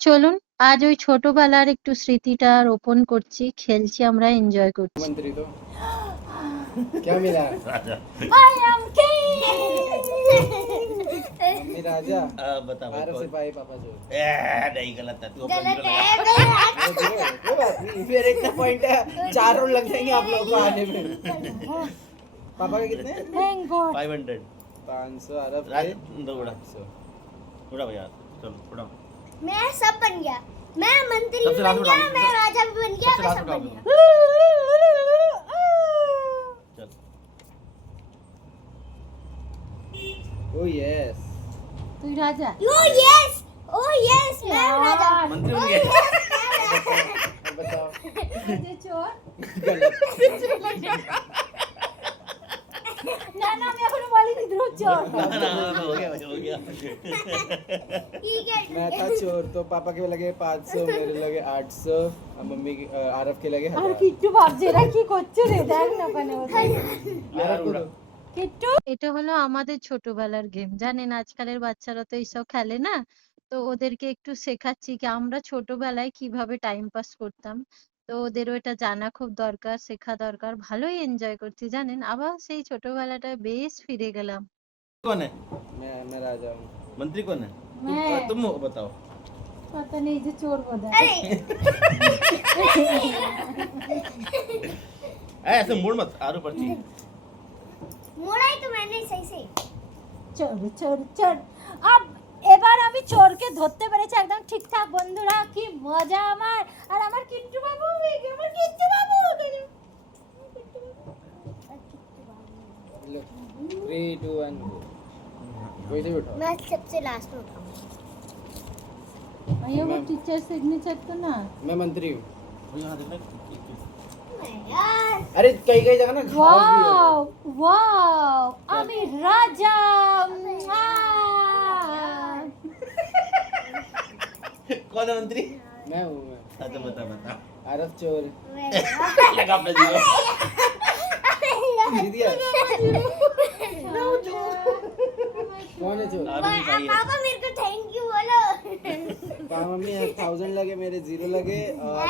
চলুন আজ ওই ছোটবেলার একটু স্মৃতিটা রোপণ করছি, খেলছি, আমরা এনজয় করছি। मंत्री तो क्या मिला? राजा। I am king. मम्मी राजा। बता भाई आरफ कौन? सिपाही पापा जो। नहीं गलत है तू गलत अपना है कोई बात नहीं, फिर इतना पॉइंट है, 4 राउंड लग जाएंगे आप लोगों को आने में। पापा के कितने? Thank God. 500 500 आरफ राज के दो उड़ा 800। उड़ा भैया चलो उड़ा मैं सब बन गया। मैं मंत्री सबसे भी लास्ट बन गया, उठाओ। मैं राजा भी बन गया, सबसे मैं लास्ट सब बन उठाओ। गया। चल Oh yes। তুই রাজা? Oh yes, oh yes, मैं राजा। मंत्री बन Oh गए। yes, मैं राजा। अब बताओ। যে চোর? गलत। না না, আমি এখনো বলিনি ধ্রুব চোর। ना हो गया भाई हो गया ठीक है, मैं था चोर तो पापा के लगे 500, मेरे लगे 800, और मम्मी के आरफ के लगे আর 1000। কিট্টু ভাবছে এরা কি করছে রে, দেখ না ওখানে ওদের। आरफ उड़ा। को কিট্টু, এটা হলো আমাদের ছোটবেলার গেম, জানেন আজকালের বাচ্চারা তো এইসব খেলে না। তো ওদেরকে একটু শেখাচ্ছি কি আমরা ছোটবেলায় কিভাবে টাইম পাস করতাম। তো ওদেরও এটা জানা খুব দরকার, শেখা দরকার। ভালোই এনজয় করছি জানেন, আবার সেই ছোটবেলাটায় বেশ ফিরে গেলাম। कौन है मैं राजा हूँ। मंत्री कौन है मैं। तुम बताओ পাতা নেই যে চোর বোধহয়। अरे ऐसे मुड़ मत आरू पर्ची मोड़ा ही तो मैंने सही से। চোর চোর চোর। আব এবার আমি চোরকে ধরতে পেরেছি একদম ঠিকঠাক। বন্ধুরা কি মজা আমার, আর আমার কিট্টু বাবু, আমার কিট্টু বাবু। लो 3 2 1 गो। कोई से उठाओ। मैं सबसे लास्ट में उठाऊंगा। আইও টিচার সিগনেচার তো না। मैं मंत्री हूँ। यहाँ देखना यार अरे कई कई जगह ना घास भी है। ওয়াও ওয়াও, আমি রাজা। कौन है मंत्री मैं हूँ मैं। अच्छा बता बता आरफ चोर। लगा अपना जीरो जीत गया। कौन है चोर? आरू सिपाही है पापा मेरे को थैंक यू बोलो। पापा मम्मी 1000 लगे, मेरे 0 लगे, और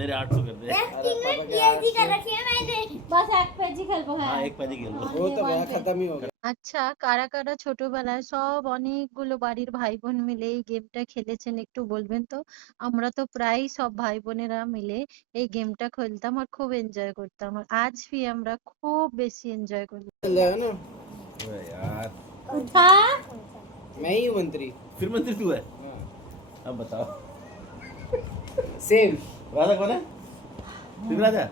मेरे 800 कर दे एक्टिंग में पीएचडी कर रखी है मैंने। বাস এক পেজি খেলবো। हाँ হ্যাঁ एक पैदी खेल लो वो तो गया, खत्म ही हो गया। আচ্ছা, কারা কারা ছোটবেলায় সব অনেকগুলো বাড়ির ভাই বোন মিলে এই গেমটা খেলেছেন একটু বলবেন তো। আমরা তো প্রায়ই সব ভাই বোনেরা মিলে এই গেমটা খেলতাম আর খুব এনজয় করতাম, আর আজ भी আমরা খুব বেশি এনজয় করি। चल जाएगा ना। अबे यार উঠা। मैं ही हूँ मंत्री। फिर मंत्री तू है हाँ। अब बताओ सेम राजा कौन है फिर राजा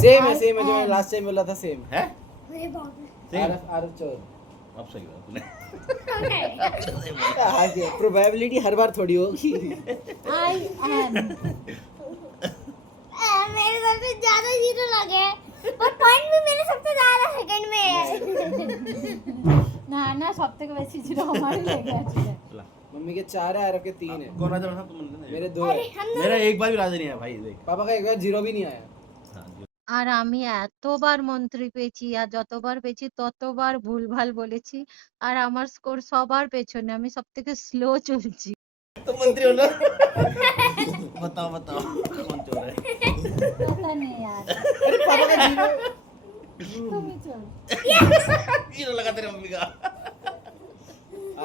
सेम है जो मैंने लास्ट टाइम बोला था, सेम। है मेरे बाप सेम आरफ आरफ चोर। अब सही बात तूने आज प्रोबेबिलिटी हर बार थोड़ी होगी। I am. मेरे सबसे ज्यादा जीरो लगे और पॉइंट भी मेरे सबसे ज्यादा सेकंड में है। না ना, সব থেকে বেশি ছিল আমারই লেগে আছে। ला मम्मी के 4 है, आरफ के 3 है, कौन राजा बना तुम नहीं मेरे 2 अरे है। हम मेरा एक बार भी राजा नहीं है भाई देख पापा का एक बार 0 भी नहीं आया। हाँ जी আর আমি এতবার মন্ত্রী পেয়েছি, আর যতবার পেয়েছি ততবার ভুলভাল বলেছি, আর আমার স্কোর সবার পেছনে, আমি সব থেকে স্লো চলছি। तुम मंत्री हो ना बताओ बताओ कौन चोर है पता नहीं यार, अरे पापा का 0। तुम ही चोर। जीरो लगा तेरे मम्मी का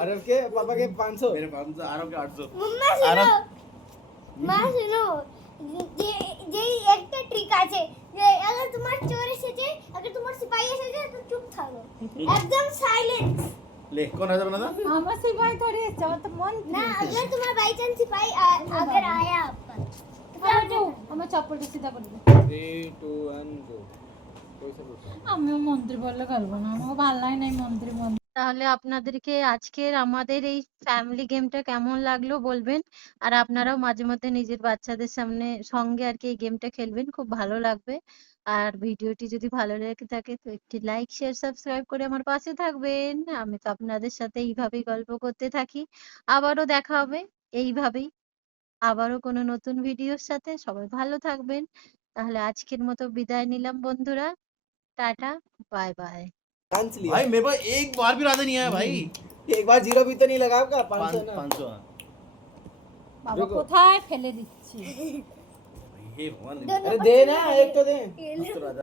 आरफ के पापा के 500। मेरे 500 आरव के 800 मम्मा सुनो आरव মা শুনো যে একটা ট্রিক আছে যে अगर তোমার চোর এসেছে अगर তোমার সিপাহি এসেছে তো চুপ থাকো একদম সাইলেন্স ले कौन राजा बना था আমার সিপাহি ধরে এসছে, আমার তো মন ना अगर तुम्हारा बाई चांस सिपाही अगर आया आपका तो আমার চপ্পলটা সিধা করে দে। 3 2 1 गो। कोई से उठाओ। আমিও মন্ত্রী বললে খেলবো না, আমাকে ভালো লাগে না এই মন্ত্রী মন্ত্রী। তাহলে আপনাদেরকে আজকের আমাদের এই ফ্যামিলি গেমটা কেমন লাগলো বলবেন, আর আপনারাও মাঝে মধ্যে নিজের বাচ্চাদের সঙ্গে আর কি এই গেমটা খেলবেন, খুব ভালো লাগবে। আর ভিডিওটি যদি ভালো লেগে থাকে তো একটি লাইক শেয়ার সাবস্ক্রাইব করে আমার পাশে থাকবেন। আমি তো আপনাদের সাথে এইভাবেই গল্প করতে থাকি। আবারও দেখা হবে এইভাবেই, আবারও কোনো নতুন ভিডিওর সাথে। সবাই ভালো থাকবেন। তাহলে আজকের মতো বিদায় নিলাম বন্ধুরা। Tata bye bye. चांस लिया भाई मेरे पास एक बार भी राजा नहीं आया भाई एक बार 0 भी तो नहीं लगा आपका 500 ना। 500 বাবা रुको। কোথায় ফেলে দিচ্ছি ये भगवान अरे दे ना एक तो दे ये लो। अब तो राजा